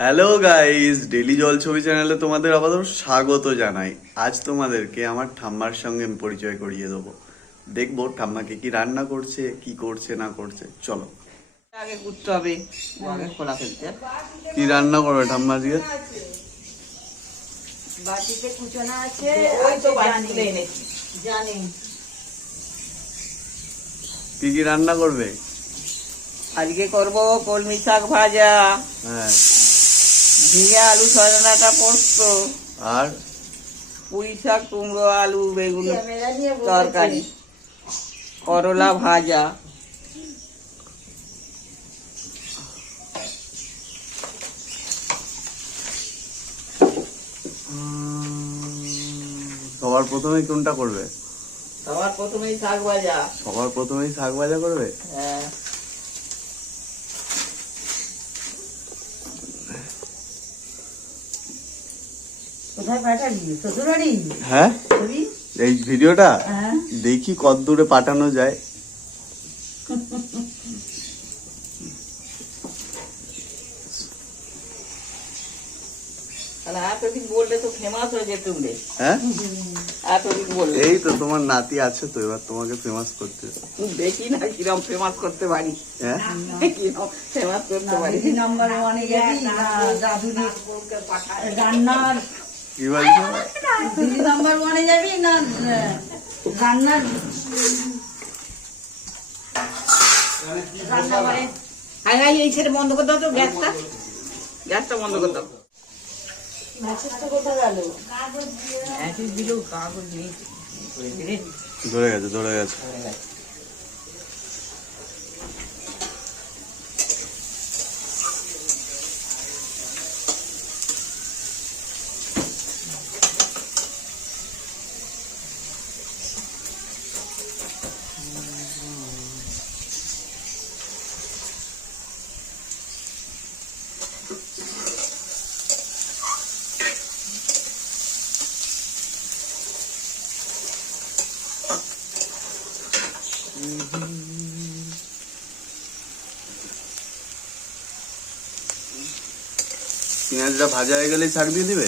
Hello guys, daily জল ছবি চ্যানেলে তোমাদের আবারও স্বাগত জানাই। আজ তোমাদেরকে আমার ঠাম্মার সঙ্গে আমি পরিচয় করিয়ে দেবো। দেখবো ঠাম্মাকে কি রান্না করছে, কি করছে না করছে। চলো আগে ঘুরতে হবে, আগে খোলা ফেলতে। কি রান্না করবে ঠাম্মা আজকে? বাটিতে কুচনা আছে, ওই তো বাটি তুলে এনেছি। জানি কি কি রান্না করবে? আজকে করবো কলমি শাক ভাজা, হ্যাঁ, ঝিঙে আলু সজনাটা পোস্ত, আর পুঁই শাক কুমড়ো আলু বেগুন ক্যামেরা নিয়ে বসেছি। তরকারি, করলা ভাজা। সবার প্রথমে কোনটা করবে? সবার প্রথমেই শাক ভাজা। সবার প্রথমেই শাক ভাজা করবে? হ্যাঁ, কোথায় পাঠাবি? শ্বশুরবাড়ি? হ্যাঁ, ছবি? এই ভিডিওটা হ্যাঁ। দেখি কত দূরে পাঠানো যায়। তাহলে এতদিন বললে তো ফেমাস হয়ে যেত রে। হ্যাঁ, এতদিন বললে এই তো তোমার নাতি আছে তো, এবার তোমাকে ফেমাস করতে। দেখি না কিরম ফেমাস করতে পারি। হ্যাঁ, কিরম ফেমাস করতে পারি। দিদি নাম্বার ওয়ানে যাবি না দাদুর রান্নার? কি বলছো? দিদি নাম্বার ওয়ানে যাবি না রান্নার? রান্নাঘরে হাই হাই, এই ছেড়ে বন্ধ করে দাও তো গ্যাসটা। গ্যাসটা বন্ধ করে দাও। মেসেজটা কোথায় গেল? মেসেজ দিলেও কাগজ নেই। ধরে গেছে, ধরে গেছে। পেঁয়াজটা ভাজা হয়ে গেলে শাক দিয়ে দিবে।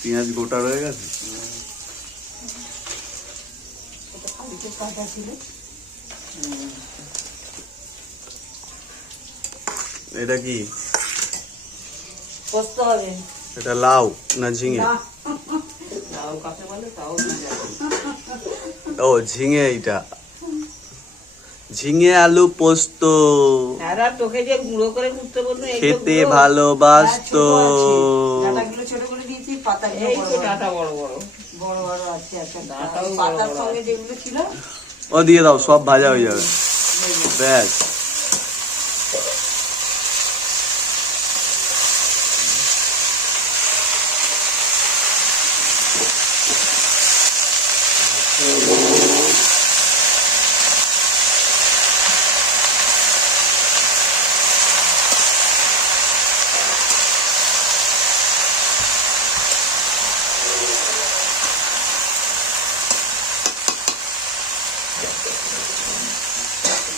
পেঁয়াজ গোটা রয়ে গেছে। এটা কি? পোস্ত হবে। এটা লাউ না ঝিঙে? তাও কাকে বলে তাও না জানি। ও ঝিঙে, এইটা ঝিঙে আলু পোস্ত। এরা তোকে যে গুঁড়ো করে কুটতে বললো, এই তো খেতে গুঁড়ো। ভালোবাসতো। ডাটাগুলো ছোট করে দিয়েছি, পাতাগুলো এই বড় তো বড়। ডাটা বড় বড়। বড় বড় আছে একটা। ডাটাও বড় পাতার বড় সঙ্গে আছে। যেগুলো ছিল ও দিয়ে দাও, সব ভাজা হয়ে যাবে। ব্যাস।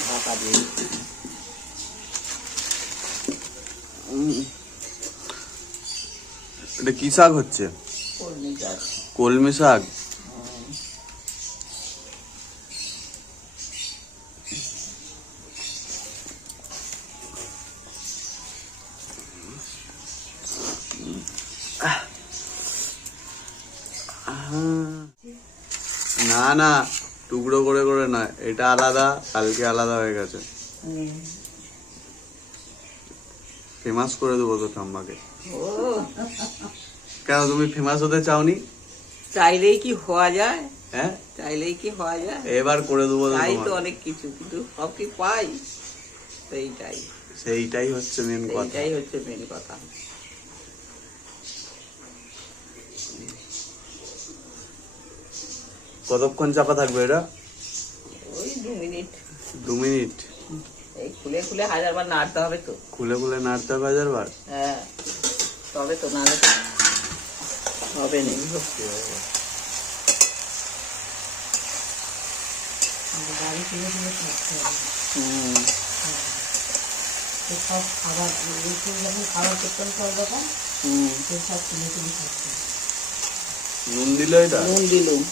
ঢাকা দিয়ে এটা কি শাক হচ্ছে? কলমি শাক। কলমি শাক। না না, টুকরো করে করে না, এটা আলাদা, কালকে আলাদা হয়ে গেছে। ফেমাস করে দেবো তো ঠাম্মাকে। ও, কেন তুমি ফেমাস হতে চাওনি? চাইলেই কি হওয়া যায়? হ্যাঁ, চাইলেই কি হওয়া যায়? এবার করে দেবো তো চাই তো তোমাকে। অনেক কিছু, কিন্তু সব কি পাই? সেইটাই সেইটাই হচ্ছে মেন কথা। সেইটাই হচ্ছে মেন কথা। কতক্ষণ চাপা থাকবে এটা? ওই 2 মিনিট। 2 মিনিট। এই খুলে খুলে 1000 বার নাড়তে হবে তো। খুলে খুলে নাড়তে হবে 1000 বার। হ্যাঁ, তবে তো, নাহলে তো হবে না। বাড়ি ফিরে ফিরে থাকতে হবে। হুম, তো সব খাবার এসে যখন খাবার করতাম সব রকম হুম। তো সব তুলে তুলে থাকতে হবে। নুন দিল এটা? নুন দিলুম।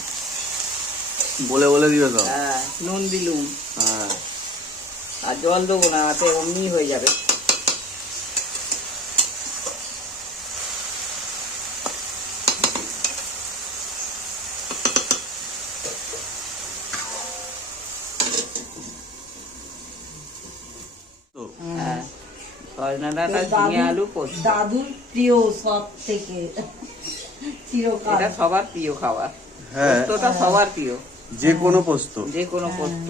বলে বলে দিবে তো? হ্যাঁ, নুন দিলুম। হ্যাঁ। আর জল দেবো না, তাতে অমনি হয়ে যাবে। তো হ্যাঁ, সজনা ডাঁটা, ঝিঙে আলু পোস্ত। দাদুর প্রিয় সব থেকে চিরকাল। এটা সবার প্রিয় খাবার। হ্যাঁ, পোস্তটা সবার প্রিয়, যে কোনো পোস্ত। যে কোনো পোস্ত।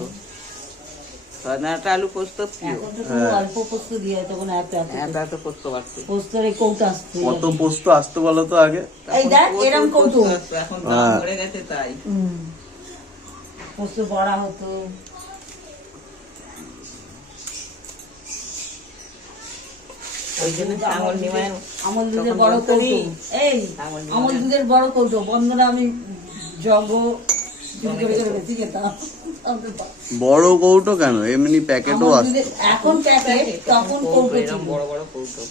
সজনা ডাঁটা আলু পোস্ত প্রিয়। এখন তো খুব অল্প পোস্ত দিয়ে হয়, তখন এত এত এত এত পোস্ত বাড়ছে। পোস্তর এই কৌটা আসতে কত পোস্ত আসতো বলো তো আগে? এই দেখ, এরম কৌটো। এখন দাম বেড়ে গেছে তাই। পোস্ত বড়া হতো। ওই জন্য আঙুল নিমায় আমল দুধের তখন বড় বলতো কৌটো। নি, এই আঙুল নিমায়। আমল দুধের বড় কৌটো বন্ধনা আমি জগ চুরি করে করে বেশি খেতাম। বড় কৌটো কেন, এমনি প্যাকেটও আমল আসতো। দুধের- এখন প্যাকেট, তখন কৌটো ছিল। এরকম বড় বড় কৌটো।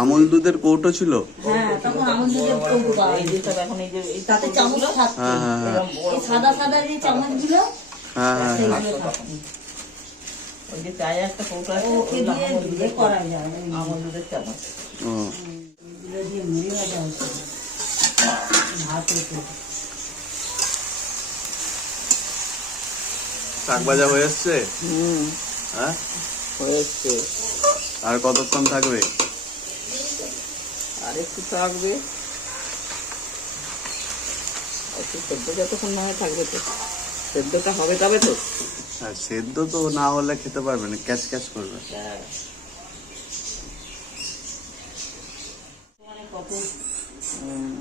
আমুল দুধের কৌটো ছিল? হ্যাঁ, তখন আমল দুধের কৌটো পাওয়া এই যেত। যে সব এখন এই যে এই তাতে চামচ থাকতো। হ্যাঁ হ্যাঁ হ্যাঁ এরকম বড় এই সাদা সাদা যে চামচ গুলো হ্যাঁ হ্যাঁ হ্যাঁ। সেইগুলো থাকতো। ওই যে চায়ের একটা কৌটো আছে, ওকে ওগুলো দিয়ে আমল দিয়ে দুধের করা যায়। আমল দুধের চামচ। ও, এগুলো দিয়ে মুড়ি ভাজা হতো। ভাত হতো। শাক ভাজা হয়ে এসছে? হুম, হ্যাঁ, হয়েছে। আর কতক্ষণ থাকবে? আর একটু থাকবে, একটু সেদ্ধ যতক্ষণ না হয় থাকবে তো। সেদ্ধটা হবে তবে তো। আর সেদ্ধ তো না হলে খেতে পারবে না, ক্যাচ ক্যাচ করবে। হ্যাঁ। মানে কত হুম,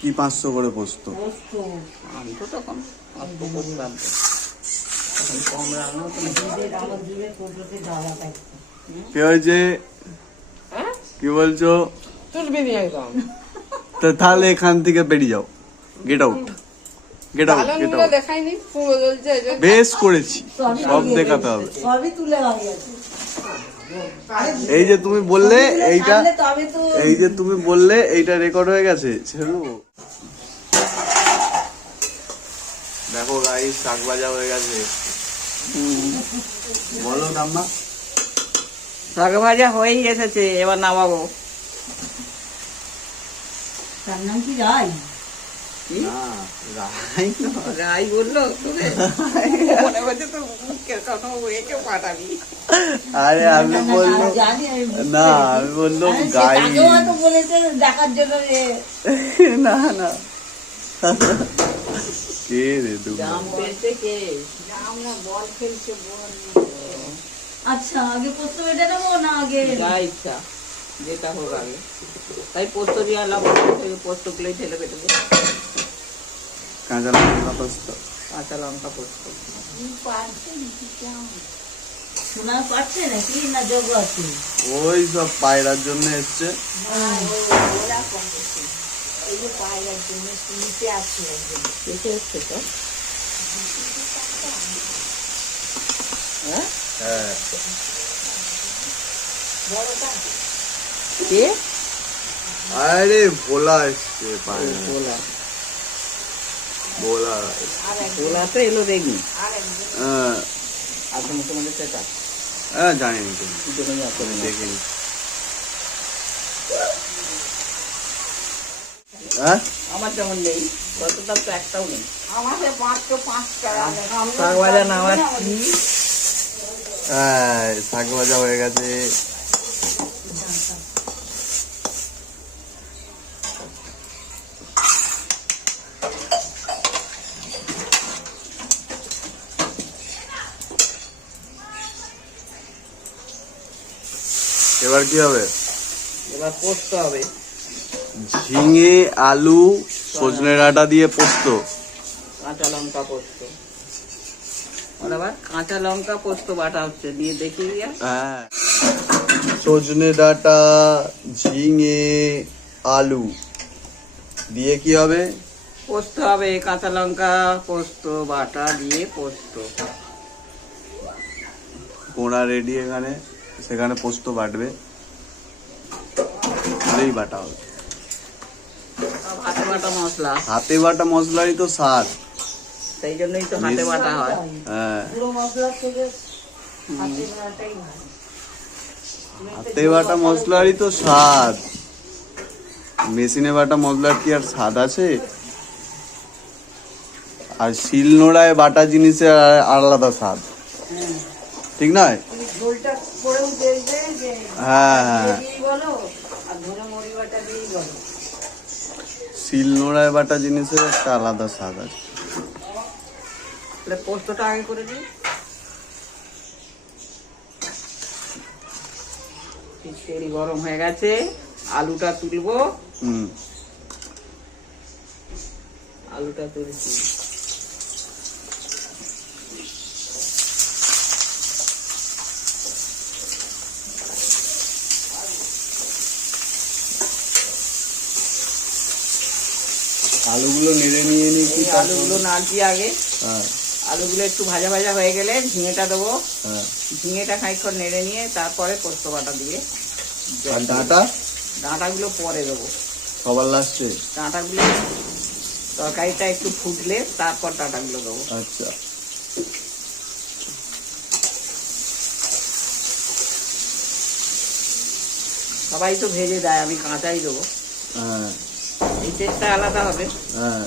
কি 500 করে পোস্ত? পোস্ত। আমি তো তখন অল্প করতাম, তখন কম রান্না হতো না। দুধের আমল দুধের কৌটোতে ডালা থাকতো। কি হয়েছে? হ্যাঁ, কি বলছো? চলবে নি একদম। তো তাহলে এখান থেকে বেরিয়ে যাও, get out, get out, get out. দেখাইনি, পুরো জ্বলছে। বেশ করেছি, সবই সব দিয়ে দেখাতে হবে। সবই তুলে হয়ে গেছে। এই যে তুমি বললে সবগুলো এইটা, ছাড়লে তবে তো এই যে তুমি বললে এইটা রেকর্ড হয়ে গেছে, ছেড়ে দেবো। দেখো গাইস, শাক ভাজা হয়ে গেছে। বলো ঠাম্মা। শাক ভাজা হয়েই এসেছে, এবার নামাবো। তার নাম কি রাই? না, রাই না। রাই বললো তোকে, মনে হচ্ছে তো মুখের কোনো একে পাঠাবি। আরে আমি বললো, জানি আমি বুঝতে না পেরেছি। আমি বললাম আরে সে গাই। তাকেও হয়তো বলেছে দেখার জন্য যে না না, কে রে তুমি? জাম পেয়েছে কে? আচ্ছা আগে পোস্ত বেটে নেবো না আগে যা ইচ্ছা, যেটা হোক আগে। তাই পোস্ত দিয়ে আলাপ, পোস্ত গুলোই ঠেলে পেটে দেবো। কাঁচা লঙ্কা পোস্ত। কাঁচা লঙ্কা পোস্ত। শোনা পাচ্ছে নাকি না যোগ আছে? ওই সব পায়রার জন্য এসছে। কেটে এসছে তো? হ্যাঁ, হ্যাঁ, কে? আরে ভোলা এসছে পায়রা। ভোলা। ভোলা। ভোলা তো এলো দেখি। হ্যাঁ, আর তোমাদের সেটা হ্যাঁ জানি না তো, কি জন্য যাচ্ছে না? দেখিনি। হ্যাঁ, আমার যেমন নেই, গতকাল তো একটাও নেই। আমাদের মাত্র 5টা। শাক ভাজা নামাচ্ছি। হ্যাঁ, শাক ভাজা হয়ে গেছে। এবার কি হবে? এবার পোস্ত হবে। ঝিঙে আলু সজনে ডাঁটা দিয়ে পোস্ত। কাঁচা লঙ্কা পোস্ত। আর আবার কাঁচা লঙ্কা পোস্ত বাটা হচ্ছে, দিয়ে দেখি গিয়া। হ্যাঁ, সজনে ডাঁটা, ঝিঙে, আলু দিয়ে কি হবে? পোস্ত হবে, কাঁচা লঙ্কা পোস্ত বাটা দিয়ে পোস্ত। কোড়া রেডি এখানে, সেখানে পোস্ত বাটবে, এই বাটা হবে। হাতে বাটা মশলা, হাতে বাটা মশলারই তো স্বাদ। সেই জন্যই তো হাতে বাটা হয়। হ্যাঁ, পুরো মশলার থেকে হাতে বাটাই ভালো। হাতে বাটা মশলারই তো স্বাদ। মেশিনে বাটা মশলার কি আর স্বাদ আছে? আর শিলনোড়ায় বাটা জিনিসের আলাদা স্বাদ, ঠিক নয়? তুমি ঝোলটা করেও দেখবে যে হ্যাঁ হ্যাঁ, দিয়েই বলো আর ধনে মরি বাটা দিয়েই বলো। শিলনোড়ায় বাটা জিনিসের একটা আলাদা স্বাদ আছে। তাহলে পোস্তটা আগে করে দিই। তেল গরম হয়ে গেছে, আলুটা তুলবো। হুম, আলুটা তুলছি। আলুগুলো নেড়ে নিয়ে নিই কি? এই আলুগুলো নাড়ছি আগে। হ্যাঁ আলুগুলো একটু ভাজা ভাজা হয়ে গেলে ঝিঙেটা দেবো। হ্যাঁ। ঝিঙেটা খানিকক্ষণ নেড়ে নিয়ে তারপরে পোস্ত বাটা দিয়ে আর ডাঁটা? ডাঁটাগুলো পরে দেবো। সবার লাস্টে? ডাঁটাগুলো তরকারিটা একটু ফুটলে তারপর ডাঁটাগুলো দেবো। আচ্ছা, সবাই তো ভেজে দেয়, আমি কাঁচাই দেবো। হ্যাঁ এই টেস্টটা আলাদা হবে, হ্যাঁ।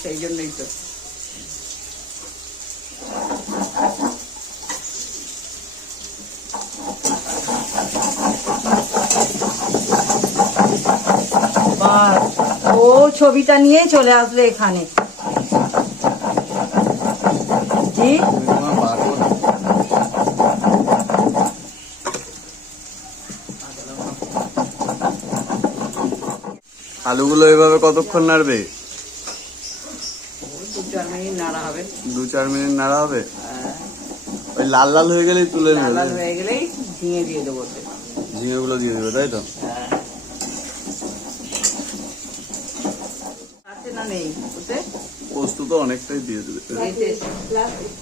সেই জন্যই তো। বাস, ও ছবিটা নিয়ে চলে আসলে এখানে। জি, তুমি তোমার বাটো না। আলুগুলো এভাবে কতক্ষণ নাড়বে? ওই 2-4 মিনিট নাড়া হবে। 2-4 মিনিট নাড়া হবে। ওই লাল লাল হয়ে গেলেই তুলে লাল লাল নেবে। হয়ে গেলেই ঝিঙে দিয়ে দেবো ওতে। ঝিঙেগুলো দিয়ে দেবে, তাই তো? হ্যাঁ। আছে না নেই ওতে? পোস্ত তো অনেকটাই দিয়ে দেবে।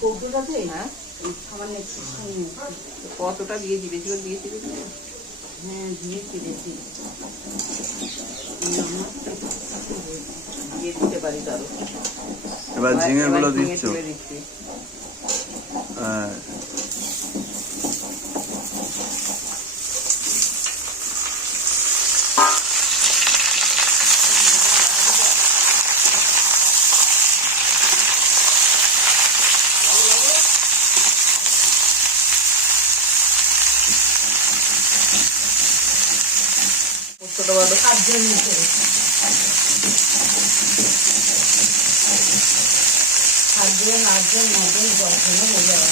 কৌটোটাতে হ্যাঁ, সামান্য একটুখানি, কতটা দিয়েছি? বেশি করে দিয়েছি দেখি। হ্যাঁ দিয়েছি বেশি। দিয়ে দিতে পারি তারও। এবার ঝিঙেগুলো এবার ঝিঙে দিচ্ছ? তুলে দিচ্ছি। হ্যাঁ। পোস্তটা বাটো। আটজন নিচে সাতজন, আটজন, 9জন, 10জনও হয়ে যাবে।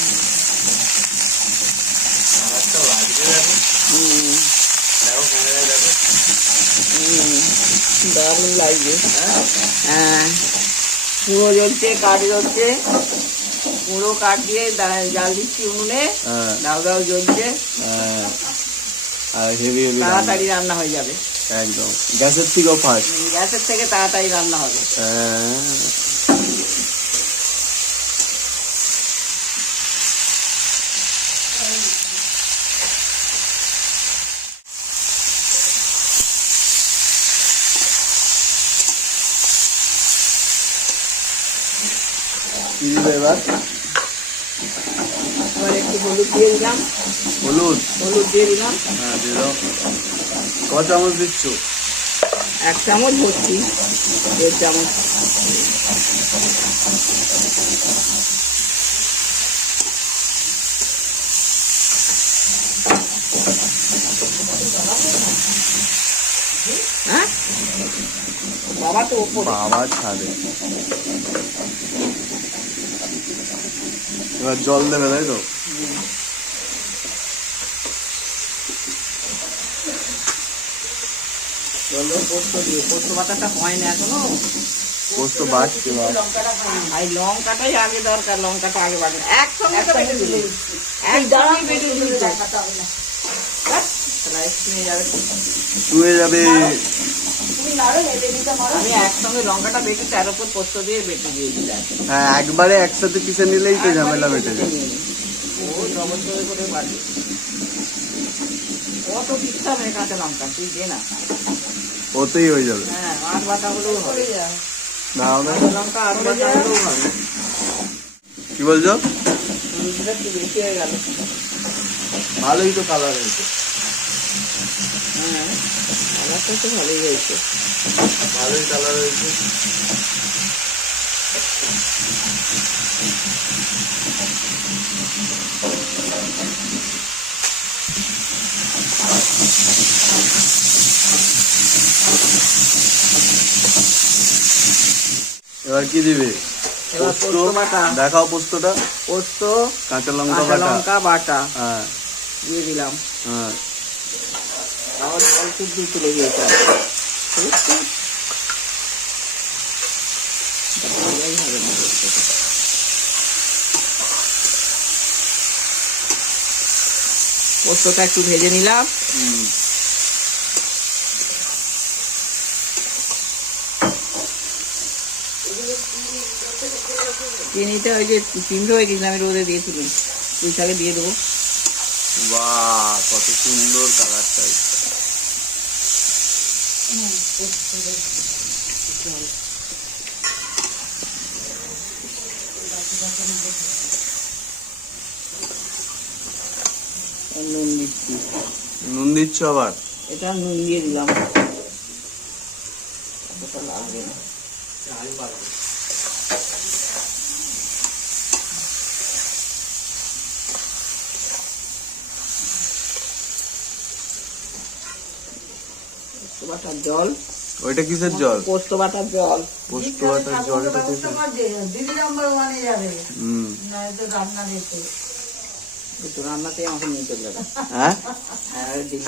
দারুণ লাগবে। হ্যাঁ, পুরো জ্বলছে, কাঠ জ্বলছে। পুরো কাঠ দিয়ে জাল দিচ্ছি উনুনে। হ্যাঁ দাও দাও জ্বলছে। হ্যাঁ। আর হেভি হেভি তাড়াতাড়ি রান্না হয়ে যাবে। একদম গ্যাসের থেকেও ফাস্ট। গ্যাসের থেকে তাড়াতাড়ি রান্না হবে। কি দিবে এবার? এবার একটু হলুদ দিয়ে দিলাম। হলুদ? হলুদ দিয়ে দিলাম। হ্যাঁ দিয়ে দাও। ক চামচ দিচ্ছ? 1 চামচ ভর্তি, 1.5 চামচ। হ্যাঁ, বাবা তো ওপরে। বাবা ছাদে। এবার জল দেবে, তাই তো? পোস্ত দিয়ে, পোস্ত বাটাটা হয় না এখনো। পোস্ত বাড়ছে বা লঙ্কাটা খাই আর লঙ্কাটাই আগে দরকার, লঙ্কাটা আগে বাড়বে একসঙ্গে তো বেটে দিলে দাঁড়ান একসঙ্গে বেটে বেটে দিলে দেখাতে হবে না চুয়ে যাবে। তুমি নাড়ো হেঁটে দিতে পারো আমি একসঙ্গে লঙ্কাটা বেটে তার উপর পোস্ত দিয়ে বেটে দিয়ে দিলাম। হ্যাঁ, একবারে একসাথে পিষে নিলেই তো ঝামেলা বেটে যায়। ও ডবল করে করে বাড়বে। কত দিতে হবে কাঁচা লঙ্কা, তুই দে না। ওতেই হয়ে যাবে। হ্যাঁ, 8 বাটা হলেও হবে। না হবে? কাঁচা লঙ্কা 8 বাটা হলেও হবে। কি বলছো? হলুদটা একটু বেশি হয়ে গেল। ভালোই তো কালার হয়েছে। হ্যাঁ, কালারটা তো ভালোই হয়েছে। ভালোই কালার হয়েছে। এবার কি দিবে? এবার পোস্ত বাটা, দেখাও পোস্তটা। পোস্ত, কাঁচা লঙ্কা কাঁচা বাটা। লঙ্কা বাটা হ্যাঁ দিয়ে দিলাম। হ্যাঁ। আবার জল শুদ্ধ চলে গিয়েছে। পোস্তটা একটু ভেজে নিলাম। চিনিটা ওই যে চিনি হয়ে গেছিলাম, আমি রোদে দিয়েছিলাম, ওই শাকে দিয়ে দেবো। বাহ, কত সুন্দর কালারটা। নুন দিচ্ছি, নুন দিচ্ছ আবার? এটা নুন দিয়ে দিলাম। অতটা লাগবে না। পোস্ত বাটার জল। ওইটা কিসের জল? পোস্ত বাটার জল। পোস্ত বাটার জলটা ব্যবস্থা করছে দিদি নাম্বার 1 এ যাবে হুম। না তো রান্না দিতে একটু রান্নাতেই আমাকে নিয়ে চলে যাবে। হ্যাঁ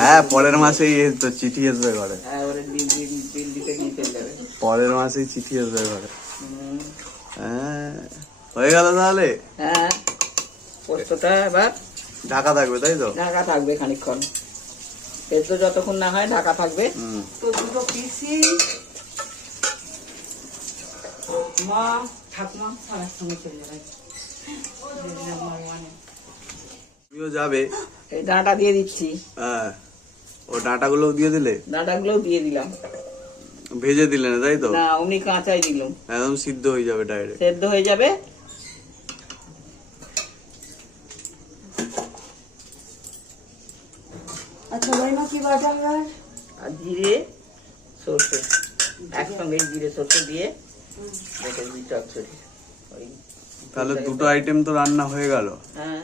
হ্যাঁ, পরের মাসেই এই তো চিঠি আসবে ঘরে। হ্যাঁ, ওরা দিল্লিতে নিয়ে চলে যাবে। পরের মাসেই চিঠি আসবে ঘরে। হুম, হ্যাঁ, হয়ে গেল তাহলে। হ্যাঁ, পোস্তটা এবার ঢাকা থাকবে তাই তো? ঢাকা থাকবে খানিকক্ষণ। সেদ্ধ যতক্ষণ না হয় ঢাকা থাকবে। হুম। তো দুটো পিসি মা ঠাকুমা সবার সঙ্গে চলে যাবে দিদি নাম্বার 1 এ তুমিও যাবে? এই ডাঁটা দিয়ে দিচ্ছি। হ্যাঁ, ও ডাঁটাগুলো দিয়ে দিলে? ডাঁটাগুলোও দিয়ে দিলাম। ভেজে দিলে না তাই তো? না, উনি কাঁচাই দিলাম, একদম সিদ্ধ হয়ে যাবে ডাইরেক্ট। সেদ্ধ হয়ে যাবে। আচ্ছা বইমা কি বাটা এবার আর জিরে সর্ষে একসঙ্গে জিরে সর্ষে দিয়ে রেখে দিই চচ্চড়ি। ওই তাহলে দুটো আইটেম তো রান্না হয়ে গেল। হ্যাঁ,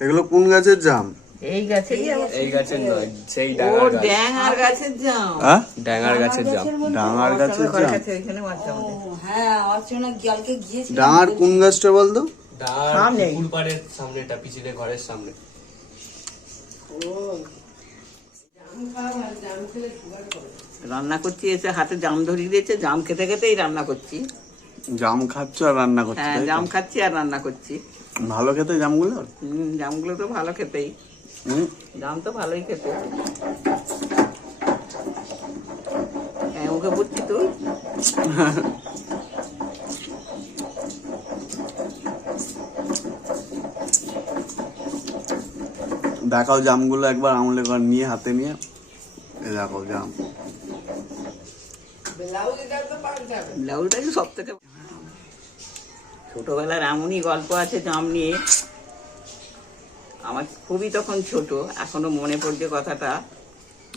এগুলো কোন গাছের জাম? এই গাছেই এই গাছের নয়, সেই ও ডাঙার গাছ। ড্যাঙার গাছের জাম। হ্যাঁ, ডাঙার গাছের জাম। ডাঙার গাছের ঘরের জাম। কাছে ওইখানে বাচ্চা আমাদের। হ্যাঁ অর্চনা কালকে গিয়েছিল ডাঙার কোন গাছটা বলতো? ডাঙার সামনে। পুকুর পাড়ের সামনেটা, পিছনে ঘরের সামনে। রান্না করছি, এসে হাতে জাম ধরিয়ে দিয়েছে, জাম খেতে খেতেই রান্না করছি। জাম খাচ্ছ আর রান্না করছো হ্যাঁ, তাই তো? জাম খাচ্ছি আর রান্না করছি। ভালো খেতে জামগুলো? জামগুলো তো ভালো খেতেই, হুম। জাম তো ভালোই খেতে। হ্যাঁ, ওকে বুঝছি তুই। দেখাও জামগুলো একবার, আঙুলে করে নিয়ে হাতে নিয়ে। এই দেখো জাম। ব্লাউজটাই সব থেকে ছোটবেলার এমনই গল্প আছে জাম নিয়ে। আমার খুবই তখন ছোট, এখনো মনে পড়ছে কথাটা,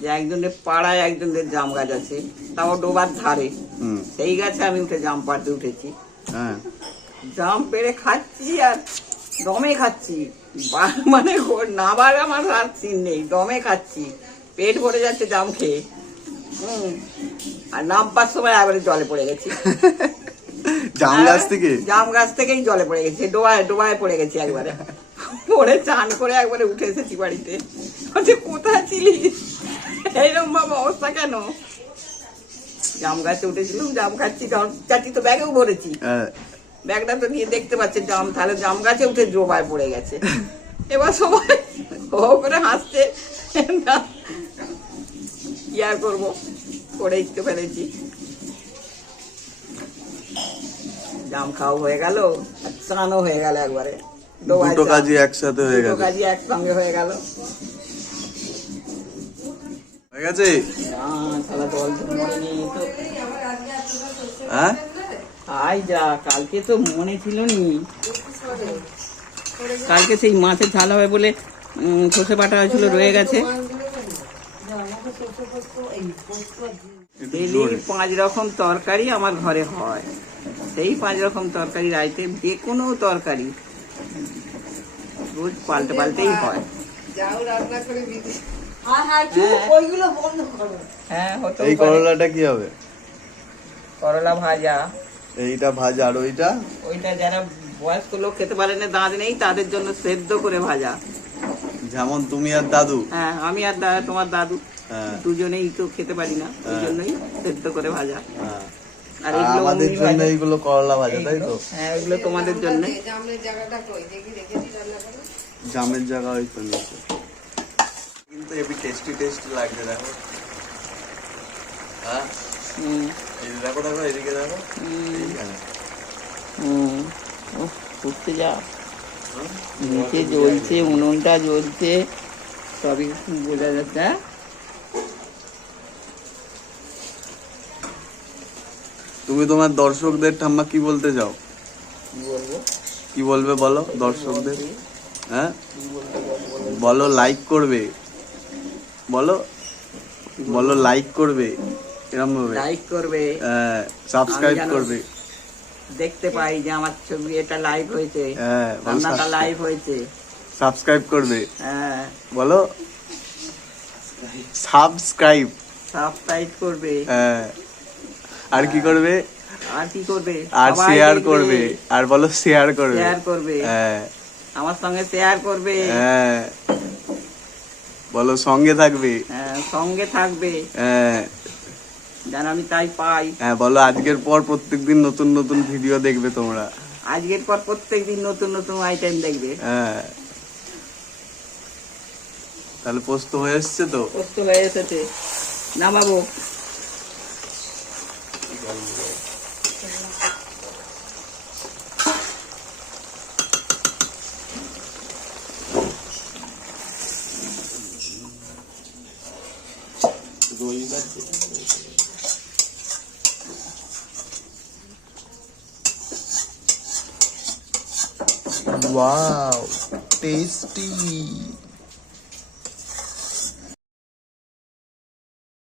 যে একজনের পাড়ায় একজনের জাম গাছ আছে, তাও ডোবার ধারে। হুম। সেই গাছে আমি উঠে জাম পাড়তে উঠেছি। হ্যাঁ, জাম পেড়ে খাচ্ছি আর দমে খাচ্ছি। মানে নাবার আমার আর সিন নেই, দমে খাচ্ছি, পেট ভরে যাচ্ছে জাম খেয়ে। আর নামবার সময় এবারে জলে পড়ে গেছি। জাম গাছ থেকে? জাম গাছ থেকেই জলে পড়ে গেছি, ডোবায় ডোবায় পড়ে গেছি একবারে। পড়ে চান করে একবারে উঠে এসেছি বাড়িতে। বলছে কোথায় ছিলিস, এইরকম ভাবে অবস্থা কেন? জাম গাছে উঠেছিলাম, জাম খাচ্ছি, চারটি তো ব্যাগেও ভরেছি। হ্যাঁ, ব্যাগটা তো নিয়ে দেখতে পাচ্ছে জাম, তাহলে জাম গাছে উঠে ডোবায় পড়ে গেছে। এবার সবাই ও করে হাসছে, না, কি আর করবো, করেই তো ফেলেছি। জাম খাওয়া হয়ে গেল, আর স্নানও হয়ে গেল একবারে। ডোবায় দুটো চান। কাজই একসাথে হয়ে দুটো গেল। কাজই একসঙ্গে হয়ে গেল। হয়ে গেছে? না, শালা জল তো মনে নেই তো। হ্যাঁ, আই যা, কালকে তো মনে ছিল নি। কালকে সেই মাছের ঝাল হবে বলে সর্ষে বাটা হয়েছিল, রয়ে গেছে। ডেলি 5 রকম তরকারি আমার ঘরে হয়। সেই 5 রকম তরকারির আইটেম, যে কোনো তরকারি রোজ পাল্টে পাল্টেই হয়। হ্যাঁ, হতো। এই করলাটা কি হবে? করলা ভাজা। এইটা ভাজা, আর ওইটা ওইটা যারা বয়স্ক লোক খেতে পারে না, দাঁত নেই, তাদের জন্য সেদ্ধ করে ভাজা। যেমন তুমি আর দাদু। হ্যাঁ, আমি আর তোমার দাদু হ্যাঁ, দুজনেই তো খেতে পারি না, ওই জন্যই সেদ্ধ করে ভাজা। হ্যাঁ। আর আর এগুলো আমাদের অমনি জন্য ভাজা। এইগুলো করলা ভাজা, তাই তো? হ্যাঁ, ওইগুলো তোমাদের জন্য। জামের জায়গা ওই তো নিচে। কিন্তু এবি টেস্টি টেস্টি লাগছে, দেখো। হ্যাঁ, হুম, এই যে দেখো, দেখো, এদিকে দেখো। হুম, এইখানে। হুম। উফ, উঠতে যা, হুম? নিচে জ্বলছে, উনুনটা জ্বলছে, সবই বোঝা যাচ্ছে। হ্যাঁ? তুমি তোমার দর্শকদের ঠাম্মা কি বলতে চাও? কি বলবো? কি বলবে বলো দর্শকদের? হ্যাঁ, কি বলতে বলো? বলো লাইক করবে, বলো, বলো লাইক করবে, এরকম ভাবে লাইক করবে, সাবস্ক্রাইব আমি জানো- করবে। দেখতে পাই যে আমার ছবি এটা লাইভ হয়েছে, হ্যাঁ, রান্নাটা লাইভ হয়েছে। সাবস্ক্রাইব করবে, হ্যাঁ, বলো সাবস্ক্রাইব। সাবস্ক্রাইব করবে। হ্যাঁ, আর কি করবে? আর কি করবে? আর সবাই শেয়ার দেখবে। করবে, আর বলো শেয়ার করবে। শেয়ার করবে, হ্যাঁ, আমার সঙ্গে শেয়ার করবে। হ্যাঁ, বলো সঙ্গে থাকবে। হ্যাঁ, সঙ্গে থাকবে, হ্যাঁ, যেন আমি তাই পাই। হ্যাঁ, বলো আজকের পর প্রত্যেকদিন নতুন নতুন ভিডিও দেখবে তোমরা। আজকের পর প্রত্যেকদিন নতুন নতুন আইটেম দেখবে। হ্যাঁ, তাহলে পোস্ত হয়ে এসছে তো? পোস্ত হয়ে এসেছে, নামাবো। Wow, tasty.